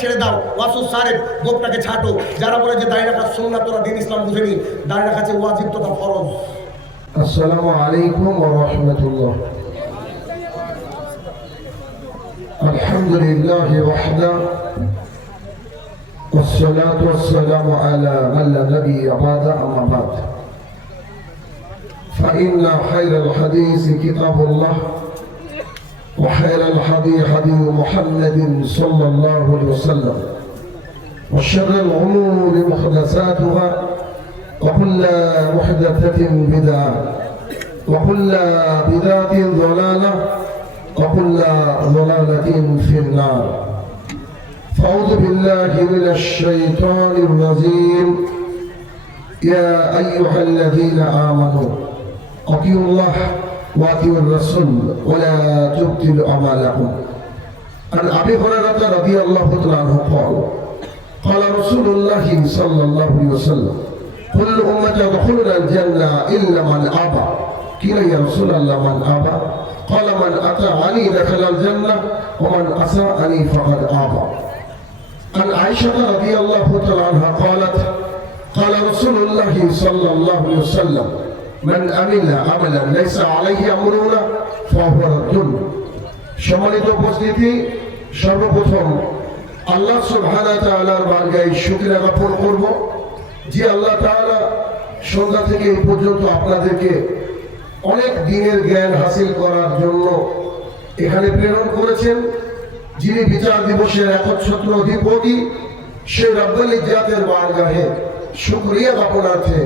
ছেড়ে দাও, ওয়াসুস সারেফ গোপটাকে ছাটো। যারা বলে যে দাড়ি রাখা সুন্নাত, তোরা দিন ইসলাম বুঝেনি, দাড়ি রাখা যে ওয়াজিব তথা ফরজ। আসসালামু আলাইকুম ওয়া রাহমাতুল্লাহ। আলহামদুলিল্লাহি ওয়াহদা والصلاة والسلام على من لا نبي بعد أما بعد فإن خير الحديث كتاب الله وخير الهدي هدي محمد صلى الله عليه وسلم وشر الأمور محدثاتها وكل محدثة بدعة وكل بدعة ضلالة وكل ضلالة في النار. فأعوذ بالله من الشيطان الرجيم. يا أيها الذين آمنوا أطيعوا الله وأطيعوا الرسول ولا تبطلوا أعمالكم. عن أبي هريرة رضي الله تعالى عنه قال قال رسول الله صلى الله عليه وسلم كل أمة يدخلون الجنة إلا من أبى. قيل يا رسول الله من أبى؟ قال من أطاعني دخل الجنة ومن عصاني فقد أبى. عن عائشة رضي الله تعالى عنها قالت قال رسول الله صلى الله عليه وسلم من عمل عملا ليس عليه أمرنا فهو رد. সম্মানিত উপস্থিতি, সর্বপ্রথম আল্লাহ সুবহানাহু ওয়া তাআলার বারগাহে শুকরিয়া জ্ঞাপন করব যে আল্লাহ তাআলা সন্ধ্যা থেকে এই পর্যন্ত আপনাদেরকে অনেক দিনের জ্ঞান হাসিল করার জন্য এখানে প্রেরণ করেছেন। যিনি বিচার দিবসের একচ্ছত্র অধিপতি, সে রব্বুল ইজ্জাতের বারগাহে শুকরিয়া জ্ঞাপনার্থে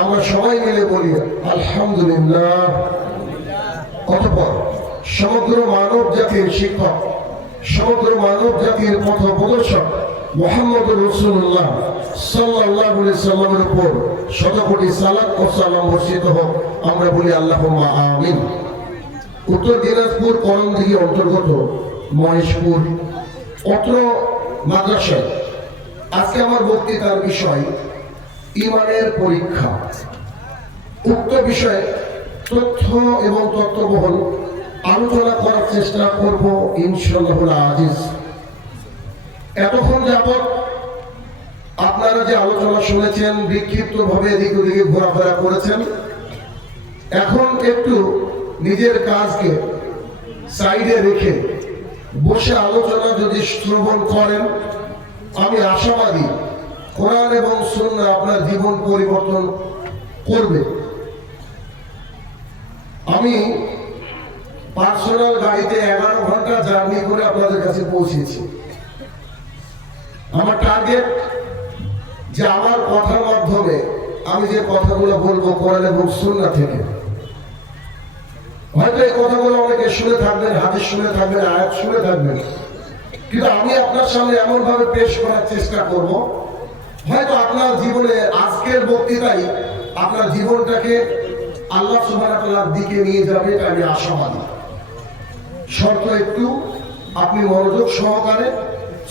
আমরা সবাই মিলে বলি আলহামদুলিল্লাহ। অতঃপর সমগ্র মানব জাতির শিক্ষক, সমগ্র মানব জাতির পথ প্রদর্শক মুহাম্মদ রাসূলুল্লাহ সাল্লাল্লাহু আলাইহি সাল্লামের উপর শতকোটি সালাত ও সালাম বর্ষিত হোক। আমরা বলি আল্লাহুম্মা আমিন। উত্তর দিনাজপুর করণদিঘি অন্তর্গত মহেশপুর অত্র মাদ্রাসায় আজকে আমার বক্তৃতার বিষয় ঈমানের পরীক্ষা। উক্ত বিষয়ে তথ্য এবং তত্ত্ববহুল আলোচনা করার চেষ্টা করব ইনশাআল্লাহুল আজিজ। এতক্ষণ যাবৎ আপনারা যে আলোচনা শুনেছেন, বিক্ষিপ্তভাবে এদিক ওদিকে ঘোরাফেরা করেছেন, এখন একটু নিজের কাজকে সাইডে রেখে বসে আলোচনা যদি শ্রবণ করেন, আমি আশাবাদী কোরআন এবং সুন্নাহ আপনার জীবন পরিবর্তন করবে। আমি পার্সোনাল গাড়িতে 11 ঘন্টা জার্নি করে আপনাদের কাছে পৌঁছেছি। আমার টার্গেট যে আমার কথার মাধ্যমে আমি যে কথাগুলো বলবো কোরআন এবং সুন্নাহ থেকে, হয়তো এই কথাগুলো অনেকে শুনে থাকবেন, হাদিস শুনে থাকবেন, আয়াত শুনে থাকবেন, কিন্তু আমি আপনার সামনে এমন ভাবে পেশ করার চেষ্টা করব, হয়তো আপনার জীবনে আজকের বক্তৃতাই আপনার জীবনটাকে আল্লাহ সুবহানাহু ওয়া তাআলার দিকে নিয়ে যাবে, এটা আমি আশাবাদী। শর্ত একটু আপনি মনোযোগ সহকারে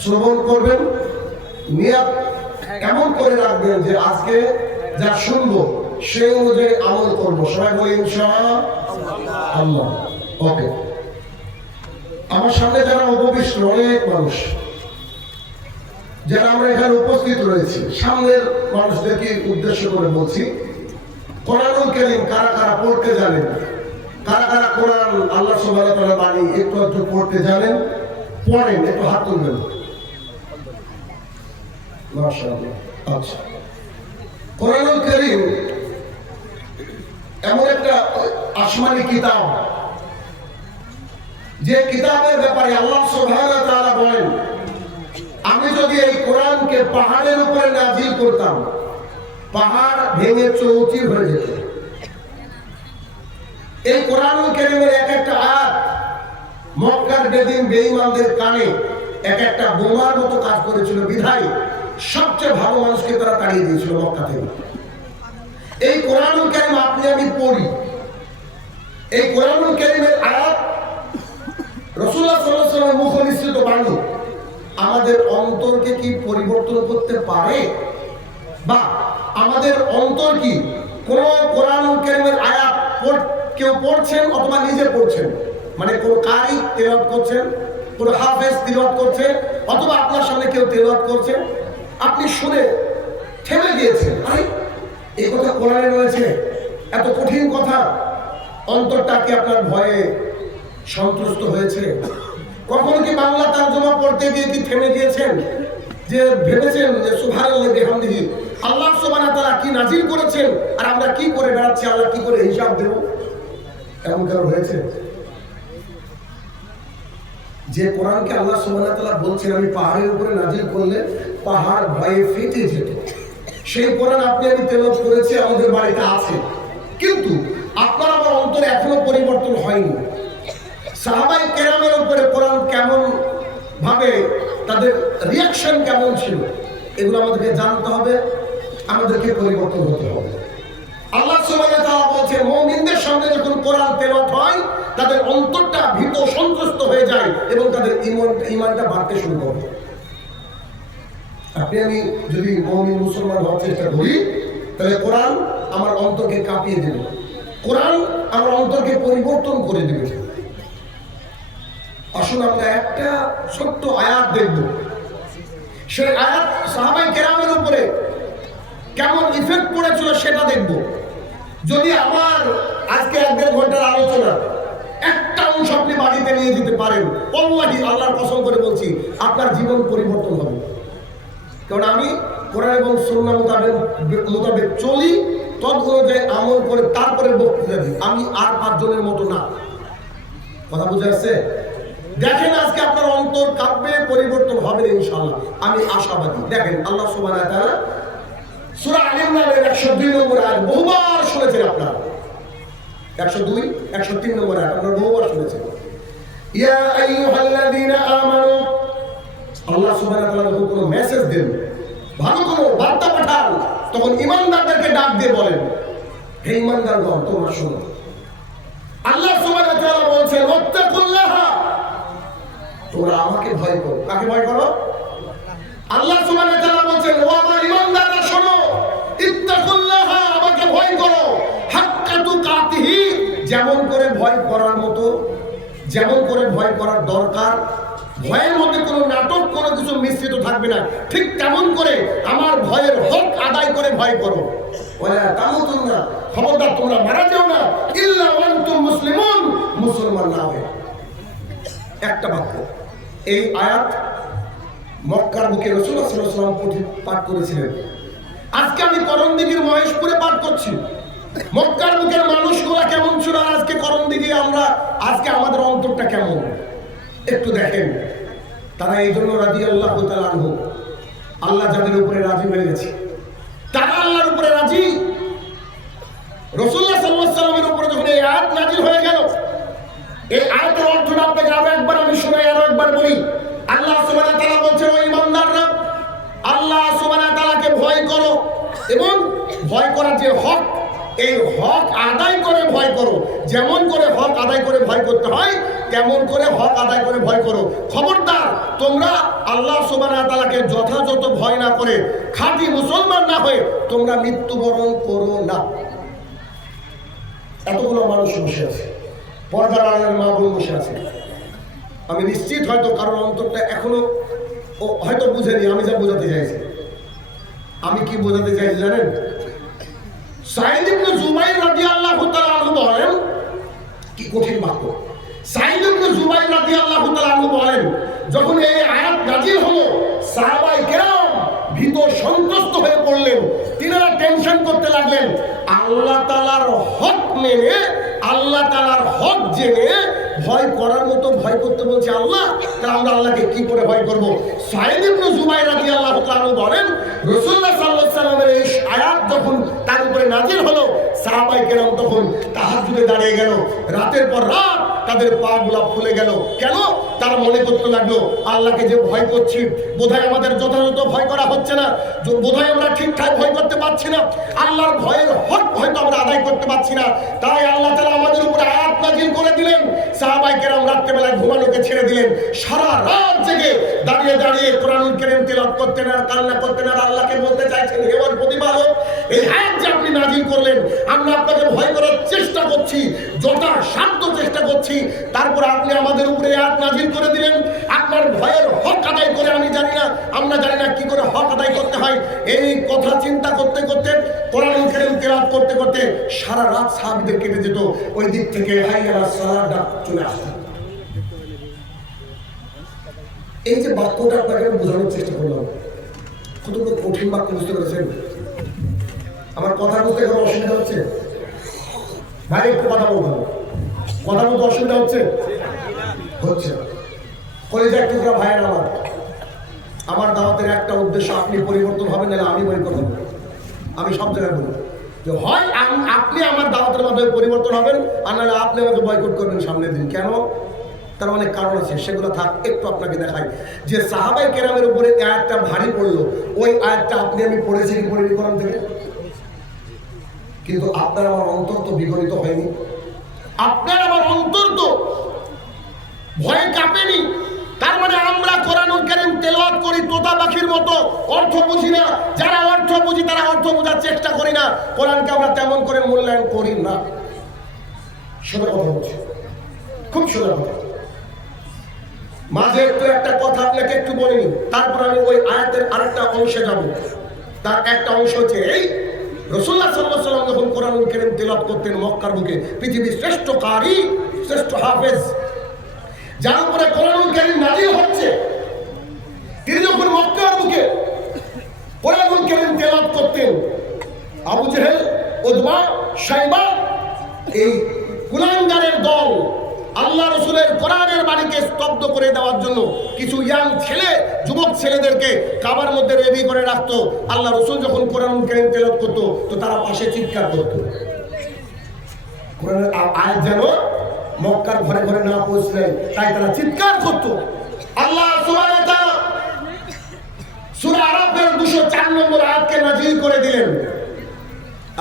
শ্রবণ করবেন, নিয়ত এমন করে রাখবেন যে আজকে যা শুনবো সেই অনুযায়ী আমল করবো। সবাই বলি ইনশাআল্লাহ। ওকে, আমার সামনে যারা উপবিষ্ট অনেক মানুষ, যারা আমরা এখানে উপস্থিত রয়েছি, সামনের মানুষদেরকে উদ্দেশ্য করে বলছি, কোরআনুল কারীম কারা কারা পড়তে জানেন, কারা কারা কোরআন আল্লাহ সুবহানাহু ওয়া তাআলার বাণী একটু একটু পড়তে জানেন, পড়েন, একটু হাত তুলবেন। মাশাআল্লাহ। আচ্ছা, কোরআনুল কারীম এমন একটা আসমানি কিতাব, যে কিতাবের ব্যাপারে আল্লাহ সুবহানাহু ওয়া তাআলা বলেন, আমি যদি এই কোরআনকে পাহাড়ের উপরে নাজিল করতাম, পাহাড় ভেঙে চৌচির হয়ে যেত। এই কোরআনুল কারীমের এক একটা আয়াত মক্কার বেদিন বেঈমানদের কানে এক একটা বোমার মতো কাজ করেছিল, বিধায় সবচেয়ে ভালো মানুষকে তারা তাড়িয়ে দিয়েছিল মক্কা থেকে। এই কোরআনুল কারীম আপনি আমি পড়ি, এই কোরআনুল কারীমের আয়াত রাসূলুল্লাহ সাল্লাল্লাহু আলাইহি ওয়াসাল্লামের মুখ নিঃসৃত বাণী আমাদের অন্তরকে কি পরিবর্তন করতে পারে, বা আমাদের অন্তর কি কোন কোরআনুল কারীমের আয়াত কেউ পড়ছেন অথবা নিজে পড়ছেন, মানে কোন কারি তিলাওয়াত করছেন, কোন হাফেজ তিলাওয়াত করছে, অথবা আপনার সামনে কেউ তেলাওয়াত করছে, আপনি শুনে থেমে গিয়েছেন, আরে এই কথা কোরআনে রয়েছে, এত কঠিন কথা। অন্তরটা কি আপনার ভয়ে সন্তুষ্ট হয়েছে? কখনো কি বাংলা তরজমা পড়তে গিয়ে কি থেমে গিয়েছেন, যে ভেবেছেন যে সুবহানাল্লাহি বিহামদিহি, আল্লাহ সুবহানাহু ওয়া তাআলা কি নাজিল করেছেন আর আমরা কি করে বেড়াচ্ছি, আল্লাহ কি করে হিসাব দেব? এমন কারণ হয়েছে? যে কোরআনকে আল্লাহ সুবহানাহু ওয়া তাআলা বলছেন আমি পাহাড়ের উপরে নাজিল করলে পাহাড় ভয়ে ফেটে যেত, সেই কোরআন আপনি আমি তেলাওয়াত করেছি, আমাদের বাড়িতে আছে, কিন্তু আপনার আমার অন্তরে এখনো পরিবর্তন হয়নি। সাহাবায়ে কেরামের উপরে কোরআন কেমন ভাবে, তাদের রিয়াকশন কেমন ছিল, এগুলো আমাদেরকে জানতে হবে, আমাদেরকে পরিবর্তন হতে হবে। আল্লাহ সুবহানাহু ওয়া তাআলা বলেন মুমিনদের সামনে যখন কোরআন তেলাওয়াত হয় তাদের অন্তরটা ভীত সন্ত্রস্ত হয়ে যায় এবং তাদের ঈমানটা বাড়তে শুরু করে। আপনি আমি যদি মুমিন মুসলমান হওয়ার চেষ্টা করি, তাহলে কোরআন আমার অন্তরকে কাঁপিয়ে দেবে, কোরআন আমার অন্তরকে পরিবর্তন করে দেবে। আসুন আমরা একটা ছোট্ট আয়াত দেখব, সেই আয়াত সাহাবায়ে কেরামের উপরে কেমন ইফেক্ট পড়েছিল সেটা দেখব। যদি আমার আজকে 1-1.5 ঘন্টার আলোচনা একটা অংশ আপনি বাড়িতে নিয়ে যেতে পারেন, আল্লাহি আল্লাহর কসম করে বলছি আপনার জীবন পরিবর্তন হবে। কারণ আমি কোরআন এবং সুন্নাহ মোতাবেক চলি, তদ অনুযায়ী আমল করে তারপরে বক্তৃতা দিই। আমি আর 5 জনের মতো না। কথা বুঝে আসছে? দেখেন আজকে আপনার অন্তর কাঁপবে, পরিবর্তন হবে ইনশাআল্লাহ, আমি আশাবাদী। দেখেন আল্লাহ সুবহানাহু ওয়া তাআলা সূরা আল ইমরানের 102 নম্বর আয়াত বহুবার শুনেছেন আপনারা, 102 103 নম্বর আয়াত আপনারা বহুবার শুনেছেন। ইয়া আইয়ুহাল্লাযীনা আমানু, আল্লাহ সুবহানাহু ওয়া তাআলা যখন কোনো মেসেজ দেন, ভালো কোনো বার্তা পাঠান, তখন ঈমানদারদেরকে ডাক দিয়ে বলেন, হে ঈমানদারগণ তোমরা শোনো। আল্লাহ সুবহানাহু ওয়া তাআলা বলেন ওয়াত্তাকুল্লাহ, তোমরা আমাকে ভয় করো। কাকে ভয় করো? আল্লাহ সুবহানাহু ওয়া তাআলা বলেন ও আমার ঈমানদাররা শোনো, ইত্তাকুল্লাহ, আমাকে ভয় করো, হাক্কা তুকাতিহি, যেমন করে ভয় করার মতো, যেমন করে ভয় করার দরকার, ভয়ের মধ্যে কোনো নাটক কোনো কিছু মিশ্রিত থাকবে না, ঠিক তেমন করে আমার ভয়ের হক আদায় করে ভয় করো। ওয়ালা তামুতুন্না, খবরদার তোমরা মারা যাও না, ইল্লা ওয়ান্তুম মুসলিমুন, মুসলমান না হয়ে। একটা বাক্য। এই আয়াত মক্কার বুকে রাসূলুল্লাহ সাল্লাল্লাহু আলাইহি ওয়াসাল্লাম পাঠ করেছিলেন। আজকে আমি করণদিঘির মহেশপুরে পাঠ করছি। মক্কার বুকের মানুষগুলা কেমন ছিল, আজকে করণদিঘি আমরা, আজকে আমাদের অন্তরটা কেমন একটু দেখেন। তারা এই জন্য রাদিয়াল্লাহু তাআলা আনহু, আল্লাহ যাদের উপরে রাজি হয়ে গেছে, তারা আল্লাহর উপরে রাজি। রাসূলুল্লাহ সাল্লাল্লাহু আলাইহি ওয়াসাল্লামের উপরে যখন এই আয়াত নাযিল হয়ে গেল, এই আয়াতের অর্থটা আপনাকে আরো একবার আমি শুনাই, আরো একবার বলি। আল্লাহ সুবহানাহু ওয়া তাআলা বলছেন, ও ঈমানদাররা, আল্লাহ সুবহানাহু ওয়া তাআলাকে ভয় করো এবং ভয় করার যে হক, এই হক আদায় করে ভয় করো। যেমন করে হক আদায় করে ভয় করতে হয় তেমন করে হক আদায় করে ভয় করো। খবরদার তোমরা আল্লাহ সুবহানাহু ওয়া তাআলাকে যথাযথ ভয় না করে, খাঁটি মুসলমান না হয়ে তোমরা মৃত্যুবরণ করো না। এতগুলো মানুষ বসে আছে, পর্দার আড়ালের মা বোন বসে আছে। আমি নিশ্চিত হয়তো কারোর অন্তরটা এখনো হয়তো বুঝেনি আমি যা বোঝাতে চাইছি। আমি কি বোঝাতে চাইছি জানেন? সাঈদ ইবনে জুবাইর রাদিয়াল্লাহু তাআলা আনহু বলেন, কি কঠিন বাক্য। সাঈদ ইবনে জুবাইর রাদিয়াল্লাহু তাআলা আনহু বলেন, যখন এই আয়াত নাযিল হলো, সাহাবায়ে কেরাম ভীত সন্ত্রস্ত হয়ে পড়লেন। তিনারা টেনশন করতে লাগলেন। আল্লাহ তাআলার হক মেনে, আল্লাহ তাআলার হক জেনে ভয় করার মতো ভয় করতে বলছে আল্লাহ, তাহলে আমরা আল্লাহকে কি করে ভয় করব? সাঈদ ইবনে জুবাইর রাদিয়াল্লাহু তাআলা বলেন, রাসূলুল্লাহ সাল্লাল্লাহু আলাইহি ওয়াসাল্লামের এই আয়াত যখন তার উপরে নাযিল হলো, সাহাবায়ে কেরাম তখন তাহাজ্জুদে দাঁড়িয়ে গেল। রাতের পর রাত তাদের পা গুলা ফুলে গেল। কেন? তারা মনে করতে লাগলো আল্লাহকে যে ভয় করছি, বোধহয় আমাদের যথাযথ ভয় করা হচ্ছে না, বোধহয় আমরা ঠিকঠাক ভয় করতে পারছি না, আল্লাহর ভয়ের হক হয়তো আমরা আদায় করতে পারছি না। তাই আল্লাহ তাআলা আমাদের উপরে আয়াত নাযিল করে দিলেন। সাহাবায়ে কেরাম রাত্রেবেলায় ঘুমানোকে ছেড়ে দিলেন, সারা রাত জেগে দাঁড়িয়ে দাঁড়িয়ে কোরআনুল কারীম তেলাওয়াত করতেন আর কান্না করতেন আর আল্লাহকে বলতে চাইছেন, হে আমার প্রতিপালক, এই আয়াত যে আপনি আপনি নাজিল করলেন, আমরা আপনাকে ভয় করার চেষ্টা করছি, যথাসাধ্য চেষ্টা করছি, তারপর আপনি আমাদের উপরে আয়াত নাজিল করে দিলেন। আপনার ভয়ের হক আদায় করে আমরা জানি না কি করে হক আদায় করতে হয়। এই কথা চিন্তা করতে করতে, কোরআন কারীম তেলাওয়াত করতে করতে সারা রাত সাহাবীদের কেটে যেত। ওই দিক থেকে হাইয়া আলাস সালাত ডাক চলে আসতো। এই যে বাক্যটা আপনাকে বোঝানোর চেষ্টা করলাম, কতগুলো কঠিন বাক্য, বুঝতে পেরেছেন? আমার কথা বুঝতে কোনো অসুবিধা হচ্ছে? ভাই একটু কথা বলতে হবে, কথা বলতে অসুবিধা হচ্ছে? কলেজে একটু ভাইয়ের আমার দাওয়াতের একটা উদ্দেশ্য, আপনি পরিবর্তন হবেন, না আমি বয়কট হব। আমি সব জায়গায় বলি যে হয় আপনি আমার দাওয়াতের মাধ্যমে পরিবর্তন হবেন, আর নাহলে আপনি আমাকে বয়কট করবেন সামনের দিন। কেন? তার অনেক কারণ আছে, সেগুলো থাক, একটু আপনাকে দেখাই। যে সাহাবাই কেরামের উপরে আয়াতটা ভারী পড়লো, ওই আয়াতটা আপনি আমি পড়েছি কি পড়িনি কোরআন থেকে? কিন্তু আপনার আমার অন্তর তো বিগলিত হয়নি, আপনার আমার অন্তর তো ভয়ে কাঁপেনি। তার মানে আমরা কোরআনুল কারীম তেলাওয়াত করি তোতা পাখির মতো, অর্থ বুঝি না। যারা অর্থ বুঝি তারা অর্থ বোঝার চেষ্টা করি না। কোরআনকে আমরা তেমন করে মূল্যায়ন করি না। সোজা কথা বলছি, খুব সোজা কথা। মাঝে একটু একটা কথা আপনাকে একটু বলিনি, তারপর আমি ওই আয়াতের আরেকটা অংশে যাব। তার একটা অংশ হচ্ছে এই, রাসূলুল্লাহ সাল্লাল্লাহু আলাইহি ওয়াসাল্লাম যখন কোরআনুল কারীম তেলাওয়াত করতেন মক্কার বুকে, পৃথিবীর শ্রেষ্ঠ কারি, শ্রেষ্ঠ হাফেজ, যার উপরে কোরআনুল কারীম নাযিল হচ্ছে, তিনি যখন মক্কার বুকে কোরআনুল কারীম তেলাওয়াত করতেন, আবু জেহেল, উতবা, শাইবা, এই কুলাঙ্গারের দল আল্লাহ রাসূলের কোরআনের বাণীকে স্তব্ধ করে দেওয়ার জন্য কিছু ইয়াং ছেলে, যুবক ছেলেদেরকে কাবার মধ্যে রেডি করে রাখতো। আল্লাহ রাসূল যখন কোরআনুল কারীম তেলাওয়াত করতো, তো তারা পাশে চিৎকার করতো, কোরআনের আয়াত যেন মক্কার ঘরে ঘরে না পৌঁছলে, তাই তারা চিৎকার করতো। আল্লাহ সুবহানাহু ওয়া তাআলা সূরা আরাফের 204 নম্বর আয়াতকে নাযিল করে দিলেন।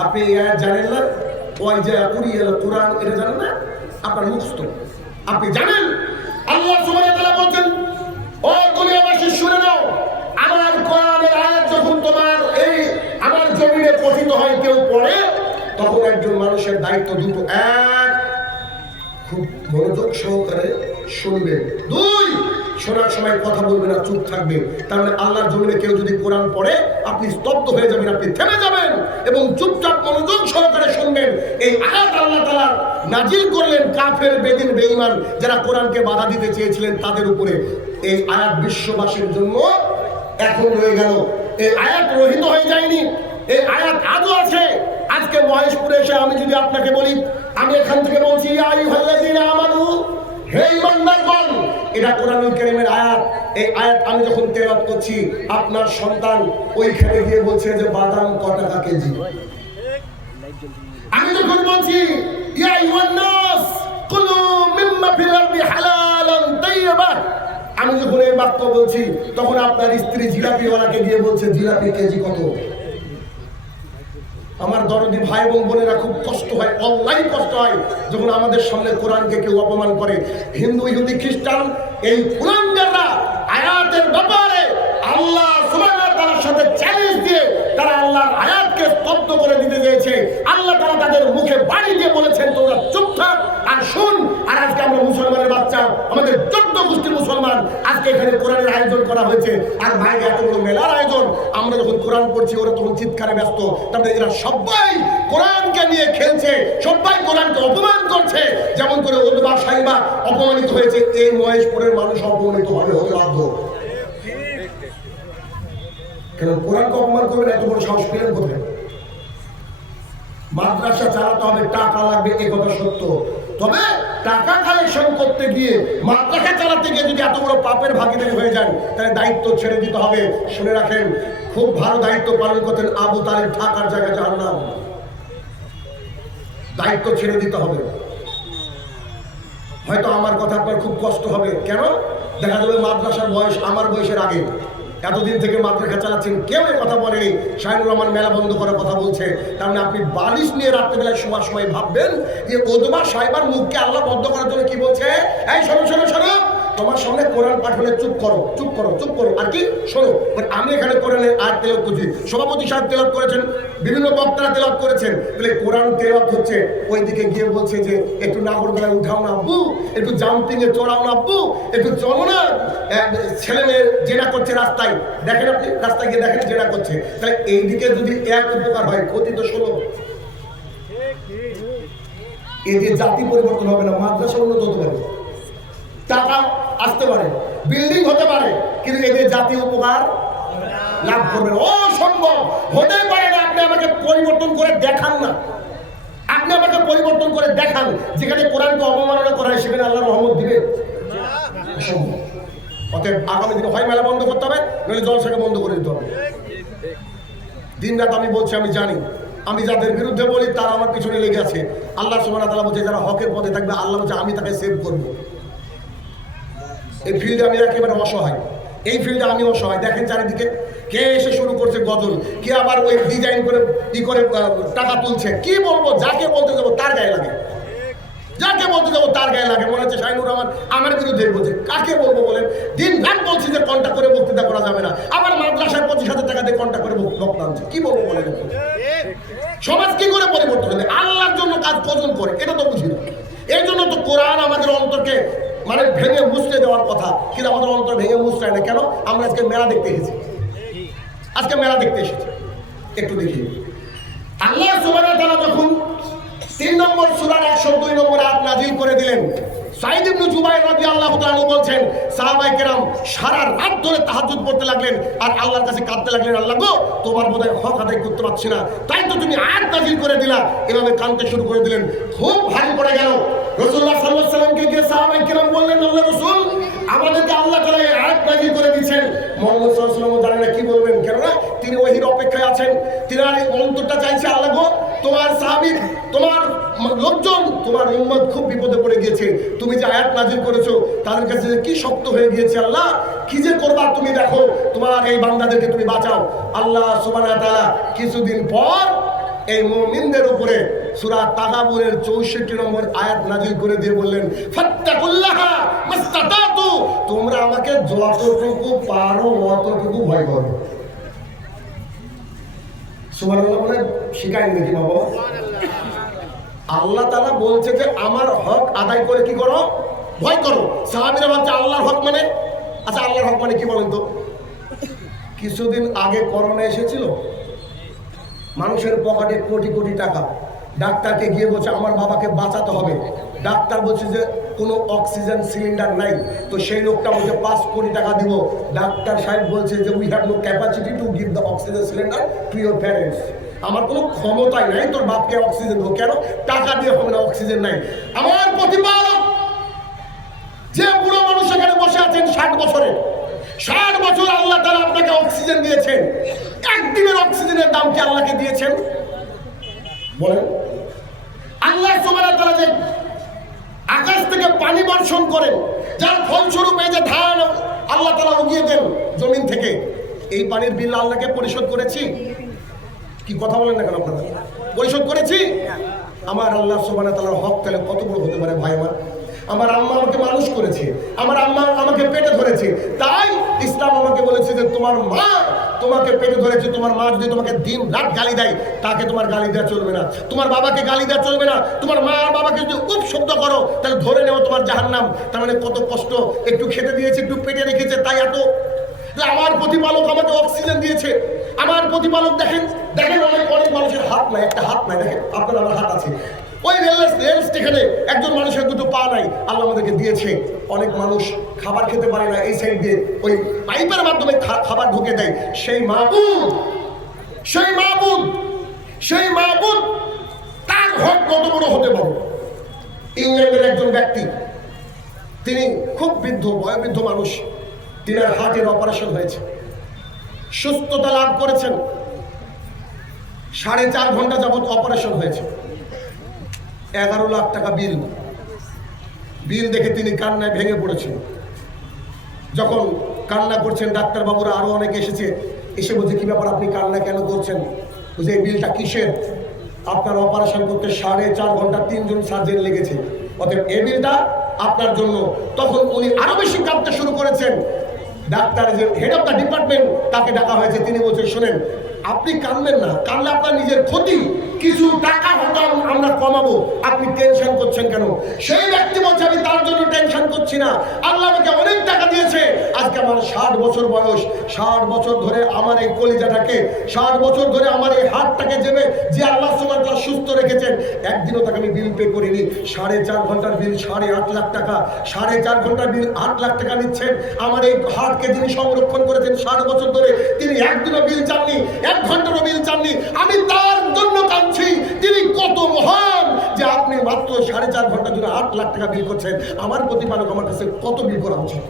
আপনি এই আয়াত জানেন না? ওই যে কুরিয়াল কোরআন, এটা জানেন না? আপনার মুখস্থ, আপনি জানেন? আল্লাহ সুবহানাহু ওয়া তাআলা বলেন, ও দুনিয়াবাসী শুনে নাও, আমার কোরআনের আয়াত যখন তোমার এই আমার জমিনে পঠিত হয়, কেউ পড়ে, তখন একজন মানুষের দায়িত্ব দুটো: এক, খুব মনোযোগ সহকারে শুনবে; দুই, শোনার সময় কথা বলবে না, চুপ থাকবে। তার মানে আল্লাহর জমিনে কেউ যদি কোরআন পড়ে, আপনি স্তব্ধ হয়ে যাবেন, আপনি থেমে যাবেন এবং চুপচাপ মনোযোগ সহকারে শুনবেন। এই আয়াত আল্লাহ তাআলা নাজিল করলেন কাফের, বেদিন, বেঈমান যারা কোরআনকে বাধা দিতে চেয়েছিলেন তাদের উপরে। এই আয়াত বিশ্ববাসীর জন্য এখন রয়ে গেল। এই আয়াত রহিত হয়ে যায়নি, এই আয়াত আজও আছে। আজকে মহেশপুরে এসে আমি যদি আপনাকে বলি, আমি এখান থেকে বলছি, ইয়া আইয়ুহাল্লাযীনা আমানু, হে ঈমানদারগণ, এটা কোরআনুল কারীমের আয়াত। এই আয়াত আমি যখন তেলাওয়াত করছি, আপনার সন্তান ওইখানে গিয়ে বলছে যে বাদাম কত টাকা কেজি। আমি যখন বলছি ইয়া আইয়ুহান নাস কুলু মিম্মা ফিল আরদি হালালান তাইয়্যিবা, আমি যখন এই বাক্য বলছি, তখন আপনার স্ত্রী জিলাপিওয়ালাকে গিয়ে বলছে জিলাপি কেজি কত। আমার দরদি ভাই এবং বোনেরা, খুব কষ্ট হয়, অনলাইন কষ্ট হয় যখন আমাদের সামনে কোরআনকে কেউ অপমান করে। হিন্দু, ইহুদি, খ্রিস্টান, এই কুলাঙ্গাররা আয়াতের ব্যাপারে আল্লাহ সুবহানাহু ওয়া তাআলার সাথে চ্যালেঞ্জ দিয়ে তারা আল্লাহর আয়াতকে স্তব্ধ করে দিতে চেয়েছে। আল্লাহ তাআলা তাদের মুখে বাড়ি দিয়ে বলেছেন, তোমরা চুপ থাক আর শুন। আর আজকে আমরা মুসলমানের বাচ্চা, আমাদের 14 গোষ্ঠী মুসলমান, আজকে এখানে কোরআনের আয়োজন করা হয়েছে। আর ভাই, এত বড় মেলার আয়োজন, আমরা যখন কোরআন পড়ছি ওরা তখন চিৎকারে ব্যস্ত। তারপরে এরা সবাই কোরআনকে নিয়ে খেলছে, সবাই কোরআনকে অপমান করছে, যেমন করে উতবা, শাইবা অপমানিত হয়েছে। এই মহেশপুরের মানুষ অপমানিত হবে, হতে বাধ্য। কেন কোরআনকে অপমান করবেন? এত বড় সাহস পেলেন কোথায়? মাদ্রাসা চালাতে হবে, টাকা লাগবে, এ কথা সত্য। তবে টাকা কালেকশন করতে গিয়ে, মাদ্রাসা চালাতে গিয়ে যদি এত বড় পাপের ভাগীদারি হয়ে যায়, তাহলে দায়িত্ব ছেড়ে দিতে হবে। শুনে রাখেন, খুব ভালো দায়িত্ব পালন করতেন আবু তালিব, থাকার জায়গা জাহান্নাম। দায়িত্ব ছেড়ে দিতে হবে। হয়তো আমার কথা আপনার খুব কষ্ট হবে, কেন? দেখা যাবে মাদ্রাসার বয়স আমার বয়সের আগে, এতদিন থেকে মাদ্রাসা চালাচ্ছেন, কেউ এই কথা বলেনি। শাহিনুর রহমান মেলা বন্ধ করার কথা বলছে। তার মানে আপনি বালিশ নিয়ে রাত্রেবেলায় শোয়ার সময় ভাববেন যে উতবা, শাইবার মুখকে আল্লাহ বন্ধ করার জন্য কি বলছে? এই শোনো শোনো শোনো, তোমার সামনে কোরআন পাঠ হলে চুপ করো, চুপ করো, চুপ করো, আর কি শোনো। আমি এখানে কোরআনের আয়াত তেলাওয়াত করছি, সভাপতি সাহেব তেলাওয়াত করেছেন, বিভিন্ন বক্তারা তেলাওয়াত করেছেন, তাহলে কোরআন তেলাওয়াত হচ্ছে, ওইদিকে গিয়ে বলছে যে একটু নাগরদোলায় উঠাও না আব্বু, একটু জাম্পিং এ চড়াও না আব্বু, একটু চলো না, ছেলে মেয়ে জেনা করছে রাস্তায়, দেখেন আপনি রাস্তায় গিয়ে দেখেন জেনা করছে। তাহলে এইদিকে যদি এক উপকার হয়, ক্ষতি তো শোনো। এই যে জাতি পরিবর্তন হবে না, মাদ্রাসা উন্নত হতে পারে, টাকা আসতে পারে, বিল্ডিং হতে পারে, কিন্তু এদের জাতীয় উপকার লাভ করবে না, অসম্ভব, হতে পারে না। আপনি আমাকে পরিবর্তন করে দেখান না, আপনি আমাকে পরিবর্তন করে দেখান, যেখানে কোরআনকে অবমাননা করা হয় সেখানে আল্লাহ রহমত দিবে, অসম্ভব। অতএব আগামী দিনে হয় মেলা বন্ধ করতে হবে, নইলে জলসাকে বন্ধ করে দিতে হবে। দিন রাত আমি বলছি, আমি জানি, আমি যাদের বিরুদ্ধে বলি তারা আমার পিছনে লেগে আছে। আল্লাহ সুবহানাহু ওয়া তাআলা বলছে যারা হকের পথে থাকবে, আল্লাহ বলছে আমি তাকে সেভ করব। এই ফিল্ডে আমি একেবারে অসহায়, এই ফিল্ডে আমি অসহায়। দেখেন চারিদিকে কে এসে শুরু করছে গজল, কে আবার ওই ডিজাইন করে করে টাকা তুলছে। কি বলবো, যাকে বলতে যাবো তার গায়ে লাগে, যাকে বলতে যাবো তার গায়ে লাগে। মনে হচ্ছে শাহিনুর রহমান আমার বিরুদ্ধে বলছে, কাকে বলবো বলেন? দিন রাত বলছি যে কন্ট্যাক্ট করে বক্তৃতা করা যাবে না, আবার মাদ্রাসায় 25,000 টাকা দিয়ে কন্ট্যাক্ট করে বক্তা আনছে। কি বলবো বলেন? সমাজ কি করে পরিবর্তন হবে? আল্লাহর জন্য কাজ কজন করে এটা তো বুঝি না। এই জন্য তো কোরআন আমাদের অন্তরকে মানে ভেঙে মুছতে দেওয়ার কথা, কিন্তু আমাদের অন্তর ভেঙে মুছতে না কেন? আমরা আজকে মেলা দেখতে এসেছি, আজকে মেলা দেখতে এসেছি। একটু দেখি আল্লাহ সুবহানাহু ওয়া তাআলা যখন 3 নম্বর সূরার 102 নম্বর আয়াত নাযিল করে দিলেন, সাঈদ ইবনে জুবাইর রাদিয়াল্লাহু তাআলা বলছেন সাহাবায়ে কেরাম সারা রাত ধরে তাহাজ্জুদ পড়তে লাগলেন আর আল্লাহর কাছে কাঁদতে লাগলেন, আল্লাহ গো তোমার বোধহয় হক আদায় করতে পারছি না, তাই তো তুমি আয়াত নাযিল করে দিলা। এভাবে কাঁদতে শুরু করে দিলেন, খুব ভারী পড়ে গেল। রাসূলুল্লাহ সাল্লাল্লাহু আলাইহি ওয়াসাল্লামকে গিয়ে সাহাবায়ে কেরাম বললেন, আল্লাহ রাসূল আমাদেরকে আল্লাহ তাআলা এই আয়াত নাযিল করে দিয়েছেন। মুহাম্মদ সাল্লাল্লাহু আলাইহি ওয়াসাল্লাম জানেন না কি বলবেন, কেননা তিনি ওহীর অপেক্ষায় আছেন। তিনি অন্তরটা চাইছে, আল্লাহ গো তোমার সাহাবী, তোমার লোকজন, তোমার উম্মত খুব বিপদে পড়ে গিয়েছে, তুমি যে আয়াত নাযিল করেছো তাদের কাছে কি শক্ত হয়ে গিয়েছে, আল্লাহ কি যে করবা তুমি দেখো, তোমার এই বান্দাদেরকে তুমি বাঁচাও। আল্লাহ সুবহানাহু ওয়া তাআলা কিছুদিন পর এই মুমিনদের উপরে সূরা তাগাবুনের 64 নম্বর আয়াত নাযিল করে দিয়ে বললেন, ফাত্তাকুল্লাহা মাসতাতাতু, তোমরা আমাকে যতটুকু পারো অতটুকু ভয় করো। সুবহানাল্লাহ বলে শিখায় নাকি বাবা? আল্লাহ তাআলা বলছে যে আমার হক আদায় করে কি করো? ভয় করো। সাহাবীরা বলছে আল্লাহর হক মানে, আচ্ছা আল্লাহর হক মানে কি বলেন তো? কিছুদিন আগে করোনা এসেছিল, মানুষের পকেটে কোটি কোটি টাকা, ডাক্তারকে গিয়ে বলছে আমার বাবাকে বাঁচাতে হবে, ডাক্তার বলছে যে কোনো অক্সিজেন সিলিন্ডার নাই, তো সেই লোকটা বলছে 5 কোটি টাকা দিব। ডাক্তার সাহেব বলছে যে we have no capacity to give the oxygen cylinder to your parents, আমার কোনো ক্ষমতাই নাই তোর বাপকে অক্সিজেন দেবো, কেন? টাকা দিয়ে হবে না, অক্সিজেন নাই। আমার প্রতিপালক যে বুড়ো মানুষ এখানে বসে আছেন 60 বছরে, 60 বছর আল্লাহ তাআলা আপনাকে অক্সিজেন দিয়েছেন, একদিনের অক্সিজেনের দাম কি আল্লাহকে দিয়েছেন বলেন? আল্লাহ সুবহানাহু ওয়া তাআলা যে আকাশ থেকে পানি বর্ষণ করেন, যার ফলস্বরূপ এই যে ধান আল্লাহ তাআলা উগিয়ে দেন জমিন থেকে, এই পানির বিল আল্লাহকে পরিশোধ করেছি? কি কথা বলেন না কেন আপনারা? পরিশোধ করেছি? আমার আল্লাহ সুবহানাহু ওয়া তাআলার হক তাহলে কত বড় হতে পারে ভাই আমার? আমার আম্মা আমাকে মানুষ করেছে, আমার আম্মা আমাকে পেটে ধরেছে, তাই ইসলাম আমাকে বলেছে যে তোমার মা তোমাকে পেটে ধরেছে, তোমার মা যদি তোমাকে দিন রাত গালি দেয় তাকে তোমার গালি দেওয়া চলবে না, তোমার বাবাকে গালি দেওয়া চলবে না, তোমার মা আর বাবাকে যদি উপশব্দ করো তাহলে ধরে নেও তোমার জাহান্নাম। তার মানে কত কষ্ট, একটু খেতে দিয়েছে, একটু পেটে রেখেছে, তাই এত। আমার প্রতিপালক আমাকে অক্সিজেন দিয়েছে, আমার প্রতিপালক দেখেন দেখেন অনেক অনেক মানুষের হাত নাই, একটা হাত নাই, দেখেন আপনার আমার হাত আছে, ওই রেল স্টেশনে একজন মানুষের দুটো পা নাই, আল্লাহ আমাদেরকে দিয়েছে। অনেক মানুষ খাবার খেতে পারে না, এই সাইড দিয়ে ওই পাইপের মাধ্যমে খাবার ঢুকে দেয়। সেই মাবুদ, সেই মাবুদ, সেই মাবুদ তার হক কত বড় হতে পারে। ইংল্যান্ডের একজন ব্যক্তি, তিনি খুব বৃদ্ধ, বয়োবৃদ্ধ মানুষ, তিনার হার্টের অপারেশন হয়েছে, সুস্থতা লাভ করেছেন, 4.5 ঘন্টা যাবত অপারেশন হয়েছে, 11 লাখ টাকা বিল। বিল দেখে তিনি কান্নায় ভেঙে পড়েছেন। যখন কান্না করছেন, ডাক্তারবাবুরা আরো অনেকে এসেছে, এসে বলছে কি ব্যাপার আপনি কান্না কেন করছেন? বুঝে এই বিলটা কিসের? আপনার অপারেশন করতে 4.5 ঘন্টা 3 জন সার্জন লেগেছে, অতএব এই বিলটা আপনার জন্য। তখন উনি আরো বেশি কাঁদতে শুরু করেছেন। ডাক্তার যে হেড অফ দ্য ডিপার্টমেন্ট তাকে ডাকা হয়েছে, তিনি বলছেন শোনেন আপনি কাঁদবেন না, কাঁদলে আপনার নিজের ক্ষতি, কিছু টাকা হয়তো আমরা কমাবো, আপনি টেনশন করছেন কেন? সেই ব্যক্তি বলছে আমি তার জন্য টেনশন করছি না, আল্লাহ আমাকে অনেক টাকা দিয়েছে, আজকে আমার 60 বছর বয়স, 60 বছর ধরে আমার এই কলিজাটাকে, 60 বছর ধরে আমার এই হাতটাকে যে আল্লাহ সুবহানাহু ওয়া তাআলা সুস্থ রেখেছেন, একদিনও তাকে আমি বিল পে করিনি। 4.5 ঘন্টার বিল 8.5 লাখ টাকা, 4.5 ঘন্টার বিল 8 লাখ টাকা নিচ্ছেন। আমার এই হাতকে যিনি সংরক্ষণ করেছেন 60 বছর ধরে, তিনি একদিনও বিল চাননি, 1 ঘন্টারও বিল চাননি। আমি তার জন্য কাঁদছি, তিনি কত মহান যে আপনি মাত্র 4.5 ঘন্টার জন্য 8 লাখ টাকা বিল করছেন। আমার প্রতিপালক আমার কাছে কত বিল করা উচিত?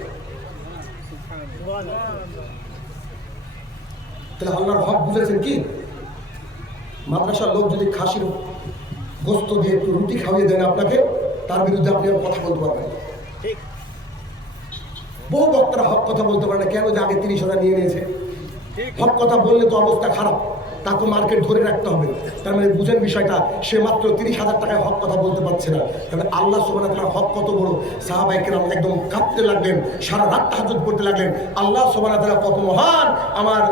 তাহলে আল্লাহর হক বুঝেছেন কি? মাদ্রাসার লোক যদি খাসির গোস্ত দিয়ে একটু রুটি খাওয়িয়ে দেন আপনাকে, তার বিরুদ্ধে আপনি আর কথা বলতে পারবেন। বহু বক্তারা হক কথা বলতে পারে না, কেন? যে আগে 30,000 নিয়ে নিয়েছে। হক কথা বললে তো অবস্থা খারাপ, তাকে মার্কেট ধরে রাখতে হবে। তার মানে বুঝেন বিষয়টা, সে মাত্র 30,000 টাকায় হক কথা বলতে পারছে না। তাহলে আল্লাহ সুবহানাহু ওয়া তাআলা হক কত বড়। সাহাবায়ে কেরাম একদম কাঁদতে লাগলেন, সারা রাত তাহাজ্জুদ পড়তে লাগলেন। আল্লাহ সুবহানাহু ওয়া তাআলা কত মহান,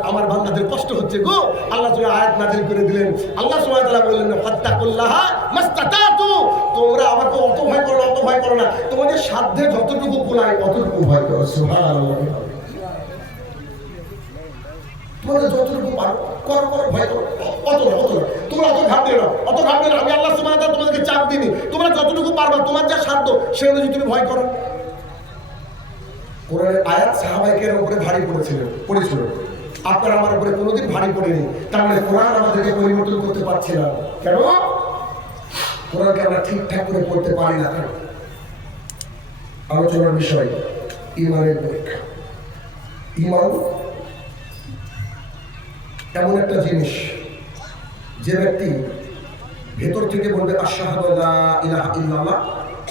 আমার বান্দাদের কষ্ট হচ্ছে গো। আল্লাহ তাআলা আয়াত নাযিল করে দিলেন। আল্লাহ সুবহানাহু ওয়া তাআলা বললেন ফাত্তাকুল্লাহা মাস্তাতাতু, তোমরা আমাকে অত ভয় করো না, অত ভয় করো না, তোমাদের সাধ্যে যতটুকু কুলায় অতটুকু ভয় করো। সুবহানাল্লাহ। তোমাদের যতটুকু পারো করো, ভয় করো, অত না তোমরা অত ঘাবড়ে না, অত ঘাবড়ে না। আমি আল্লাহ সুবহানাহু ওয়া তাআলা তোমাদেরকে চাপ দিইনি, তোমরা যতটুকু পারবা, তোমার যা সাধ্য সে অনুযায়ী তুমি ভয় করো। কোরআনের আয়াত সাহাবায়ে কেরামের উপরে ভারী পড়েছিল, আপনার আমার উপরে কোনোদিন ভারী পড়েনি। তার মানে কোরআন আমাদেরকে পরিবর্তন করতে পারছে না। কেন? কোরআনকে আমরা ঠিকঠাক করে পড়তে পারি না। আলোচনার বিষয় ঈমানের পরীক্ষা। ঈমান এমন একটা জিনিস, যে ব্যক্তি ভেতর থেকে বলবে আশহাদু আল্লা ইলাহা ইল্লাল্লাহ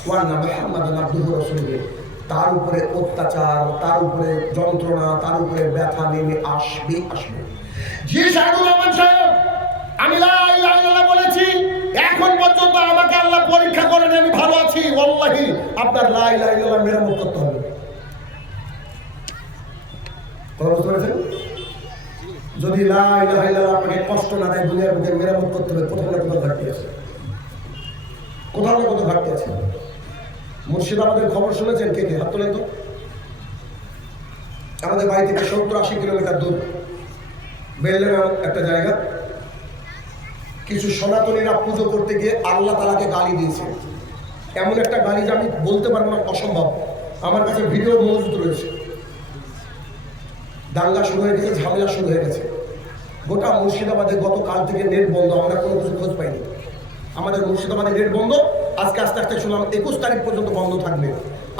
ওয়া আন্না মুহাম্মাদান আবদুহু ওয়া রাসূলুহু, তার উপরে অত্যাচার, তার উপরে যন্ত্রণা, তার উপরে ব্যথা নেমে আসবে। জি শাহুল রহমান সাহেব, আমি লা ইলাহা ইল্লাল্লাহ বলেছি, এখন পর্যন্ত আমাকে আল্লাহ পরীক্ষা করেন, আমি ভালো আছি। ওয়াল্লাহি আপনার লা ইলাহা ইল্লাল্লাহ মেরামত করতে হবে। কথা বুঝতে পেরেছেন? যদি লা ইলাহা ইল্লাল্লাহ আপনাকে কষ্ট না দেয়, দুনিয়ার মধ্যে মেরামত করতে হবে, কোথাও না কোথাও ঘাটতি আছে, কোথাও না কোথাও ঘাটতি আছে। মুর্শিদাবাদের খবর শুনেছেন? কে হাত তোলেন তো। আমাদের বাড়ি থেকে 70-80 কিলোমিটার দূর বেলডাঙ্গা একটা জায়গা, কিছু সনাতনীরা পুজো করতে গিয়ে আল্লাহ তাআলাকে গালি দিয়েছে। এমন একটা গালি যে আমি বলতে পারবো না, অসম্ভব। আমার কাছে ভিডিও মজুদ রয়েছে। দাঙ্গা শুরু হয়ে গেছে, ঝামেলা শুরু হয়ে গেছে। গোটা মুর্শিদাবাদে গতকাল থেকে নেট বন্ধ, আমরা কোনো কিছু খোঁজ পাইনি। আমাদের মুর্শিদাবাদে নেট বন্ধ, আজকে আস্তে আস্তে শুনলাম 21 তারিখ পর্যন্ত বন্ধ থাকবে।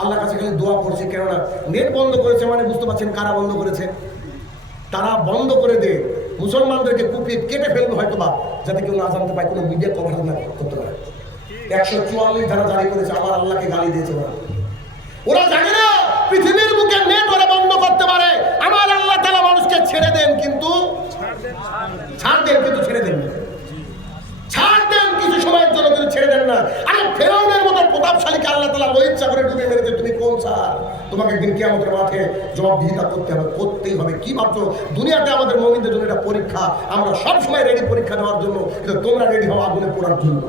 আল্লাহর কাছে খালি দোয়া করছি, কেননা নেট বন্ধ করেছে মানে বুঝতে পারছেন কারা বন্ধ করেছে। তারা বন্ধ করে দিয়ে মুসলমানদেরকে কুপিয়ে কেটে ফেলবে হয়তো বা, যাতে কেউ না জানতে পায়, কোনো মিডিয়া কভারেজ না করতে পারে। 144 ধারা জারি করেছে, আমার আল্লাহকে গালি দিয়েছে ওরা জানে না পৃথিবীর বুকে নেট ওরা বন্ধ করতে পারে। আমার আল্লাহ তাআলা মানুষকে ছেড়ে দেন, কিন্তু ছেড়ে দেন কিছু সময়ের জন্য, কিন্তু ছেড়ে দেন না। আরে ফেরাউনের মতো প্রতাপশালীকে আল্লাহ তাআলা লোহিত সাগরে ডুবে মেরেছে, তুমি কোন স্যার? তোমাকে একদিন কিয়ামতের মাঠে জবাবদিহিতা করতে হবে, করতেই হবে। কি ভাবছো দুনিয়াতে আমাদের মুমিনদের জন্য এটা পরীক্ষা? আমরা সব সময় রেডি পরীক্ষা দেওয়ার জন্য, কিন্তু তোমরা রেডি হও আগুনে পোড়ার জন্য।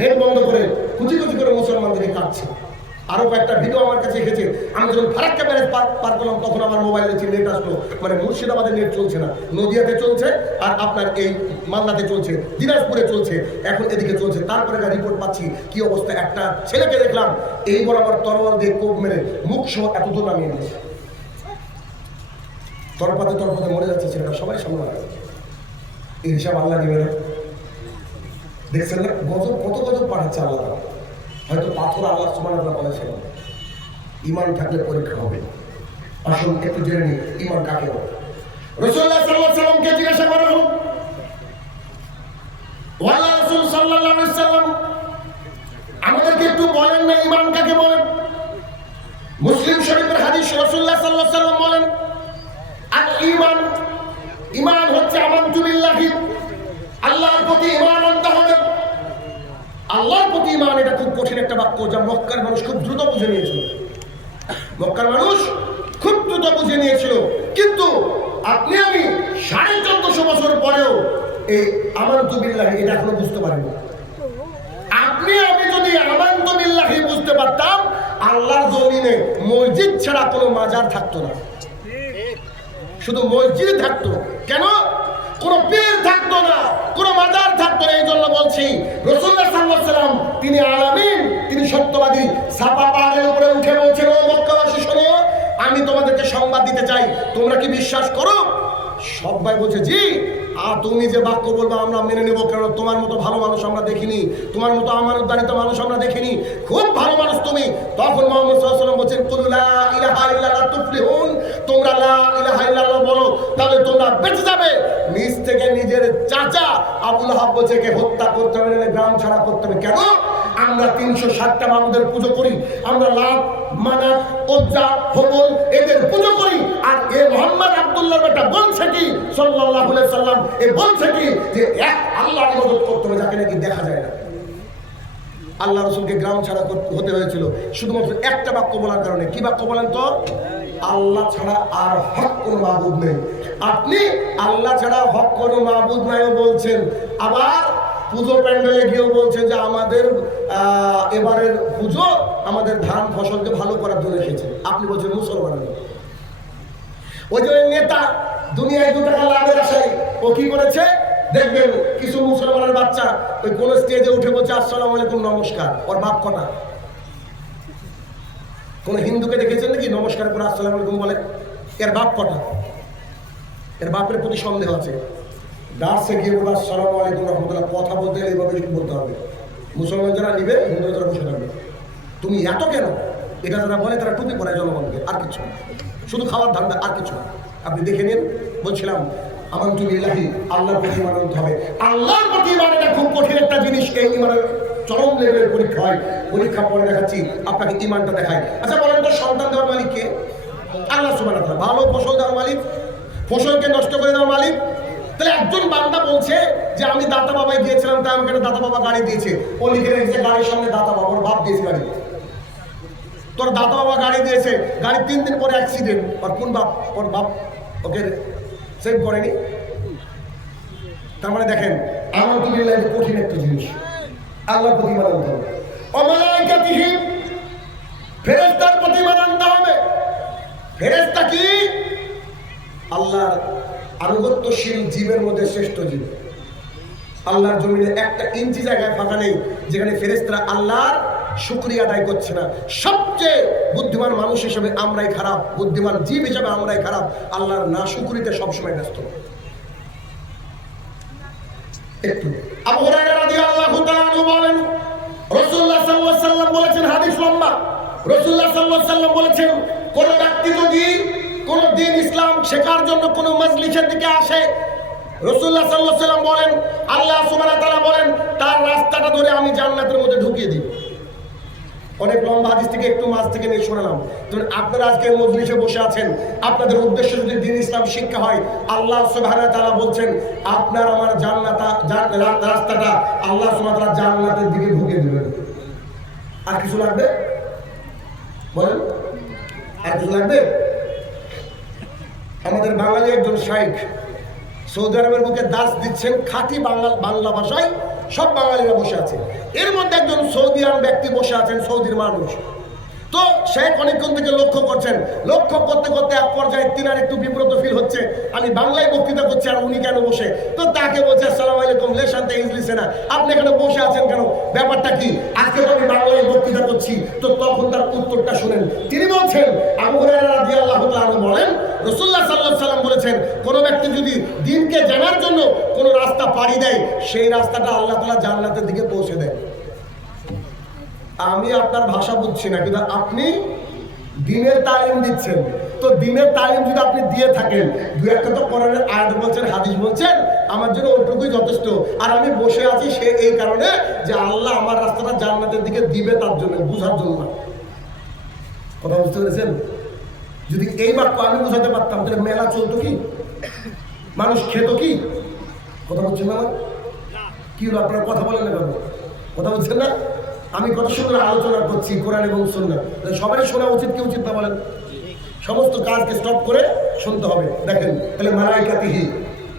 নেট বন্ধ করে কুচি করে মুসলমানদেরকে কাটছে। আরো কয়েকটা ভিডিও আমার কাছে এসেছে। আমি যখন ফারাক্কা ব্যারেজ পার করলাম, তখন আমার মোবাইলে নেট আসলো, মানে মুর্শিদাবাদে নেট চলছে না, নদিয়াতে চলছে, আর আপনার এই মালদাতে চলছে, দিনাজপুরে চলছে, এখন এদিকে চলছে। তারপরে রিপোর্ট পাচ্ছি কি অবস্থা। একটা ছেলেকে দেখলাম এই বরাবর তরোয়াল দিয়ে কোপ মেরে মুখ সহ এত দূর নামিয়ে দিয়েছে। তরপাতে মরে যাচ্ছে ছেলেটা, সবাই সামনে। এই হিসাব আল্লাহ নেবে না? দেখছেন না গজব, কত গজব পাঠাচ্ছে আল্লাহ। হয়তো পাথর আল্লাহ সুবহানাহু ওয়া তাআলা বলেছেন ঈমান থাকলে পরীক্ষা হবে। আসুন একটু জেনে নিই ঈমান কাকে বলে। রাসূলুল্লাহ সাল্লাল্লাহু আলাইহি ওয়াসাল্লামকে জিজ্ঞাসা করা হলো, ওয়া রাসূল সাল্লাল্লাহু আলাইহি ওয়াসাল্লাম আমাদেরকে একটু বলেন না ঈমান কাকে বলে? মুসলিম শরীফের হাদিস, রাসূলুল্লাহ সাল্লাল্লাহু আলাইহি ওয়াসাল্লাম বলেন আল ঈমান হচ্ছে আমানতু বিল্লাহি, আল্লাহর প্রতি ঈমান আনতে হবে। আল্লাহর প্রতি ঈমান এটা খুব কঠিন একটা বাক্য, যা মক্কার মানুষ খুব দ্রুত বুঝে নিয়েছিল। মক্কার মানুষ খুব দ্রুত বুঝে নিয়েছিল, কিন্তু আপনি আমি 1450 বছর পরেও এই আমানতু বিল্লাহি এটা এখনো বুঝতে পারিনি। আপনি আমি যদি আমানতু বিল্লাহি বুঝতে পারতাম, আল্লাহর জমিনে মসজিদ ছাড়া কোনো মাজার থাকতো না, শুধু মসজিদ থাকতো। কেন? কোন পীর থাকতো না, কোন মাজার থাকতো না। এই জন্য বলছি রাসূলুল্লাহ সাল্লাল্লাহু আলাইহি ওয়াসাল্লাম তিনি আলামিন, তিনি সত্যবাদী। সাফা পাহাড়ের উপরে উঠে বলছেন, ও মক্কাবাসী শোনো, আমি তোমাদেরকে সংবাদ দিতে চাই, তোমরা কি বিশ্বাস করো? সবাই বলছে জি। আর তুমি যে বাক্য বলবো আমরা মেনে নেবো, কারণ তোমার মতো ভালো মানুষ আমরা দেখিনি, তোমার মতো আমানতদারিত মানুষ আমরা দেখিনি, খুব ভালো মানুষ তুমি। তখন মুহাম্মদ সাল্লাল্লাহু আলাইহি ওয়াসাল্লাম বলেন, কুল লা ইলাহা ইল্লাল্লাহ তুফলিহুন, তোমরা লা ইলাহা ইল্লাল্লাহ বলো, তাহলে তোমরা বেঁচে যাবে। নিজ থেকে নিজের চাচা আবু লাহাব বলছে কে হত্যা করতে হবে, গ্রাম ছাড়া করতে হবে। কেন? আমরা 360টা মাবুদের পুজো করি, আমরা লাত, মানাত, উজ্জা, হুবল এদের পুজো করি। আর এ মুহাম্মদ আব্দুল্লাহর বেটা বলছে কি সাল্লাল্লাহু আলাইহি সাল্লাম, এ বলছে কি যে এক আল্লাহর ইবাদত করতে হবে যাকে নাকি দেখা যায় না। আল্লাহ রাসূলকে গ্রাম ছাড়া হতে হয়েছিল শুধুমাত্র একটা বাক্য বলার কারণে। কি বাক্য বলেন তো? আল্লাহ ছাড়া আর হক কোনো মাবুদ নেই। আপনি আল্লাহ ছাড়া হক কোনো মাবুদ নাইও বলছেন, আবার পুজো প্যান্ডেলে গিয়েও বলছেন যে আমাদের এবারের পুজো আমাদের ধান ফসলকে ভালো করার জন্য এসেছে। আপনি বলছেন মুসলমান। ওই যে নেতা দুনিয়ায় 2 টাকা লাভের আশায় ও কি করেছে দেখবেন, কিছু মুসলমানের বাচ্চা ওই কোন স্টেজে উঠে বলছে আসসালামু আলাইকুম, নমস্কার। ওর বাপ কটা? কোন হিন্দুকে দেখেছেন নাকি নমস্কার করে আসসালামু আলাইকুম বলে? এর বাপ কটা? এর বাপের প্রতি সন্দেহ আছে। দাঁড়সে গিয়ে বলবে আসসালামু আলাইকুম রহমতুল্লাহ। কথা বলতে গেলে এইভাবে বলতে হবে। মুসলমান যারা নিবে, হিন্দুরা যারা বসে থাকবে। তুমি এত কেন? এটা যারা বলে তারা টুপি পরায় জনগণকে, আর কিছু না, শুধু খাওয়ার ধান্দা, আর কিছু না। আপনি দেখে নিন। বলছিলাম আমানতু বিল্লাহি, আল্লাহর প্রতি ঈমান আনতে হবে। আল্লাহর প্রতি ঈমান এটা খুব কঠিন একটা জিনিস। এই ঈমানের চরম লেভেলের পরীক্ষা হয়। পরীক্ষা পরে দেখাচ্ছি আপনাকে ঈমানটা দেখায়। আচ্ছা বলেন তো, সন্তান দেওয়ার মালিক কে? আল্লাহ সুবহানাহু ওয়া তাআলা। ভালো ফসল দেওয়ার মালিক, ফসলকে নষ্ট করে দেওয়ার মালিক। তাহলে একজন বান্দা বলছে যে আমি দাতা বাবায় গিয়েছিলাম, তাই আমাকে দাতা বাবা গাড়ি দিয়েছে। ও লিখে রেখেছে গাড়ির সামনে দাতা বাবা, ওর বাপ দিয়েছে গাড়ি। তোর দাতা বাবা গাড়ি দিয়েছে, গাড়ি 3 দিন পরে অ্যাক্সিডেন্ট। আর কোন বাপ? ওর বাপ ওকে সেভ করেনি। তার মানে দেখেন আমানতু বিল্লাহি কঠিন একটা জিনিস। আল্লাহর প্রতি ঈমান আনতে হবে। অমালাইকাতিহি, ফেরেশতার প্রতি ঈমান আনতে হবে। ফেরেশতা কি? আল্লাহর আনুগত্যশীল জীবের মধ্যে শ্রেষ্ঠ জীব। আল্লাহর জমিনে 1 ইঞ্চি জায়গায় ফাঁকা নেই যেখানে ফেরেশতারা আল্লাহর শুকরিয়া আদায় করছে না। সবচেয়ে বুদ্ধিমান মানুষ হিসেবে আমরাই খারাপ, বুদ্ধিমান জীব হিসেবে আমরাই খারাপ। আল্লাহর না শুকরিতে সবসময় ব্যস্ত। একটু আবু হুরায়রা রাদিয়াল্লাহু তাআলা আনহু বলেন, রাসূলুল্লাহ সাল্লাল্লাহু আলাইহি ওয়াসাল্লাম বলেছেন, হাদিস লম্বা। রাসূলুল্লাহ সাল্লাল্লাহু আলাইহি ওয়াসাল্লাম বলেছেন, কোন ব্যক্তি যদি কোন দিন ইসলাম শেখার জন্য কোন মজলিসের দিকে আসে, রাসূলুল্লাহ সাল্লাল্লাহু আলাইহি ওয়াসাল্লাম বলেন, আল্লাহ সুবহানাহু ওয়া তাআলা বলেন তার রাস্তাটা ধরে আমি জান্নাতের মধ্যে ঢুকিয়ে দিই। অনেক লম্বা হাদিস থেকে একটু মাঝ থেকে নিয়ে শোনালাম। আপনারা আজকে মজলিসে বসে আছেন, আপনাদের উদ্দেশ্য যদি দ্বীন ইসলাম শিক্ষা হয়, আল্লাহ সুবহানাহু ওয়া তাআলা বলছেন আপনার আমার রাস্তাটা আল্লাহ সুবহানাহু ওয়া তাআলা জান্নাতের দিকে ঢুকিয়ে দিবেন। আর কিছু লাগবে? বলেন, আর কিছু লাগবে? আমাদের বাঙালি একজন শাইখ সৌদি আরবের বুকে দাস দিচ্ছেন, খাঁটি বাংলা ভাষায় সব বাঙালিরা বসে আছে। এর মধ্যে একজন সৌদিয়ান ব্যক্তি বসে আছেন, সৌদির মানুষ। তো শেখ অনেকক্ষণ থেকে লক্ষ্য করছেন, লক্ষ্য করতে করতে এক পর্যায়ে তিনার একটু বিব্রত ফিল হচ্ছে, আমি বাংলায় বক্তৃতা করছি আর উনি কেন বসে। তো তাকে বলছে আসসালামু আলাইকুম, লেশান্তে ইংলিশে না, আপনি এখানে বসে আছেন কেন, ব্যাপারটা কি? আজকে তো আমি বাংলায় বক্তৃতা করছি। তো তখন তার উত্তরটা শুনেন। তিনি বলছেন, আবু হুরায়রা রাদিয়াল্লাহু তাআলা আনহু বলেন, রাসূলুল্লাহ সাল্লাল্লাহু আলাইহি ওয়াসাল্লাম বলেছেন, কোন ব্যক্তি যদি দ্বীনকে জানার জন্য কোন রাস্তা পাড়ি দেয়, সেই রাস্তাটা আল্লাহ তাআলা জান্নাতের দিকে পৌঁছে দেয়। আমি আপনার ভাষা বুঝছি না, কিন্তু আপনি দ্বীনের তালিম দিচ্ছেন। তো দ্বীনের তালিম যদি আপনি দিয়ে থাকেন, 2-1টা তো কোরআনের আয়াত বলছেন, হাদিস বলছেন, আমার জন্য ওইটুকুই যথেষ্ট। আর আমি বসে আছি সে এই কারণে যে আল্লাহ আমার রাস্তাটা জান্নাতের দিকে দিবে, তার জন্য, বুঝার জন্য না। কথা বুঝতে পেরেছেন? যদি এই বাক্য আমি বুঝাতে পারতাম তাহলে মেলা চলতো কি, মানুষ খেত কি? কথা বলছেন না? কি হলো আপনারা কথা বলেন না কেন? কথা বলছেন না? আমি কত সুন্দর আলোচনা করছি কোরআন এবং সুন্নাহ, সবারই শোনা উচিত কি উচিত না বলেন? সমস্ত কাজকে স্টপ করে শুনতে হবে। দেখেন তাহলে মালাইকাতিহি,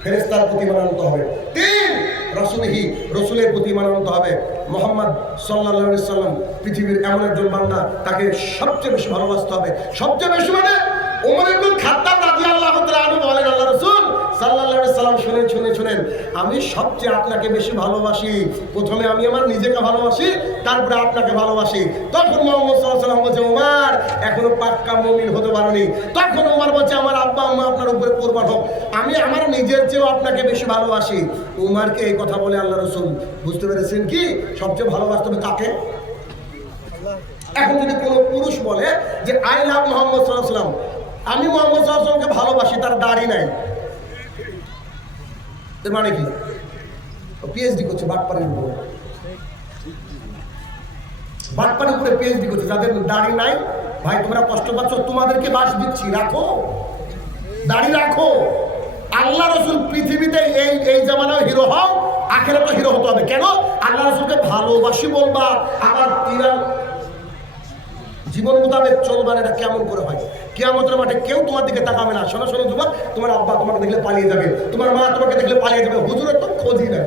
ফেরেশতার প্রতি মানান্ত হবে। 3 রাসূলিহি, রাসূলের প্রতি মানান্ত হবে। মুহাম্মদ সাল্লাল্লাহু আলাইহি সাল্লাম পৃথিবীর এমন একজন বান্দা, তাকে সবচেয়ে বেশি ভালোবাসতে হবে। সবচেয়ে বেশি মানে ওমর ইবনে খাত্তাব রাদিয়াল্লাহু তাআলা আনহু বলেন, আল্লাহ রাসূল সাল্লাল্লাহু আলাইহি সাল্লাম শুনেন, আমি সবচেয়ে আপনাকে বেশি ভালোবাসি। প্রথমে আমি আমার নিজেকে ভালোবাসি, তারপরে আপনাকে ভালোবাসি। তখন মুহাম্মদ সাল্লাল্লাহু আলাইহি সাল্লাম বলছে, ওমর এখনো পাক্কা মুমিন হতে পারোনি। তখন ওমর বলছে, আমার আব্বা আম্মা আপনার উপরে কুরবান হোক, আমি আমার নিজের চেয়েও আপনাকে বেশি ভালোবাসি। ওমরকে এই কথা বলে আল্লাহ রাসূল বুঝতে পেরেছেন কি সবচেয়ে ভালোবাসতে হবে কাকে? এখন যদি কোনো পুরুষ বলে যে আই লাভ মুহাম্মদ সাল্লাল্লাহু আলাইহি সাল্লাম, আমি মুহাম্মদ সাল্লাল্লাহু আলাইহি সাল্লামকে ভালোবাসি, তার দাড়ি নাই, এর মানে কি? পিএইচডি করছে বাটপাড়ির উপরে, বাটপাড়ির উপরে পিএইচডি করছে। যাদের দাড়ি নাই, ভাই তোমরা কষ্ট পাচ্ছ, তোমাদেরকে বাস দিচ্ছি, রাখো দাড়ি রাখো। আল্লাহ রাসূল পৃথিবীতে এই জামানায় হিরো হও, আখিরাতে হিরো হতে হবে। কেন? আল্লাহ রাসূলকে ভালোবাসি বলবা, আবার তিনার জীবন মোতাবেক চলবার, এটা কেমন করে হয়? কিয়ামতের মাঠে কেউ তোমার দিকে তাকাবে না। শোনো শোনো যুবক, তোমার আব্বা তোমাকে দেখলে পালিয়ে যাবে, তোমার মা তোমাকে দেখলে পালিয়ে যাবে, হুজুরের তো খোঁজই নাই,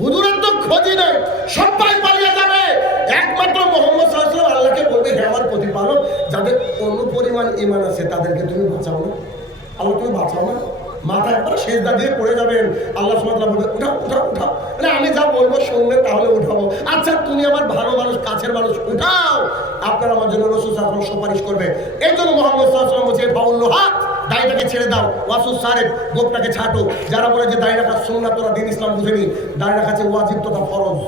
হুজুরের তো খোঁজই নাই, সবাই পালিয়ে যাবে। একমাত্র মুহাম্মদ সাল্লাল্লাহু আলাইহি ওয়াসাল্লাম আল্লাহকে বলবে, হে আমার প্রতিপালক, যাদের অনুপরিমাণ ঈমান আছে তাদেরকে তুমি বাঁচাও না, আল্লাহ তুমি বাঁচাও না। মাথা একবার সেজদা দিয়ে পড়ে যাবেন, আল্লাহ সুবহানাহু ওয়া তাআলা বলবে, উঠাও উঠাও উঠাও। মানে আমি যা বলবো শুনবেন, তাহলে উঠাবো। আচ্ছা তুমি আমার ভালো মানুষ, কাছের মানুষ, উঠাও, আপনার আমার জন্য রাসূল সাল্লাল্লাহু আলাইহি ওয়াসাল্লাম সুপারিশ করবে। এই জন্য মুহাম্মদ সাল্লাল্লাহু আলাইহি ওয়াসাল্লাম বলছে, ফাউল্লুহা, দাড়িটাকে ছেড়ে দাও, ওয়াসুস সারেফ, গোপটাকে ছাটো। যারা বলে যে দাড়ি রাখা সুন্নাত, তোরা দ্বীন ইসলাম বুঝেনি, দাড়ি রাখা যে ওয়াজিব তথা ফরজ।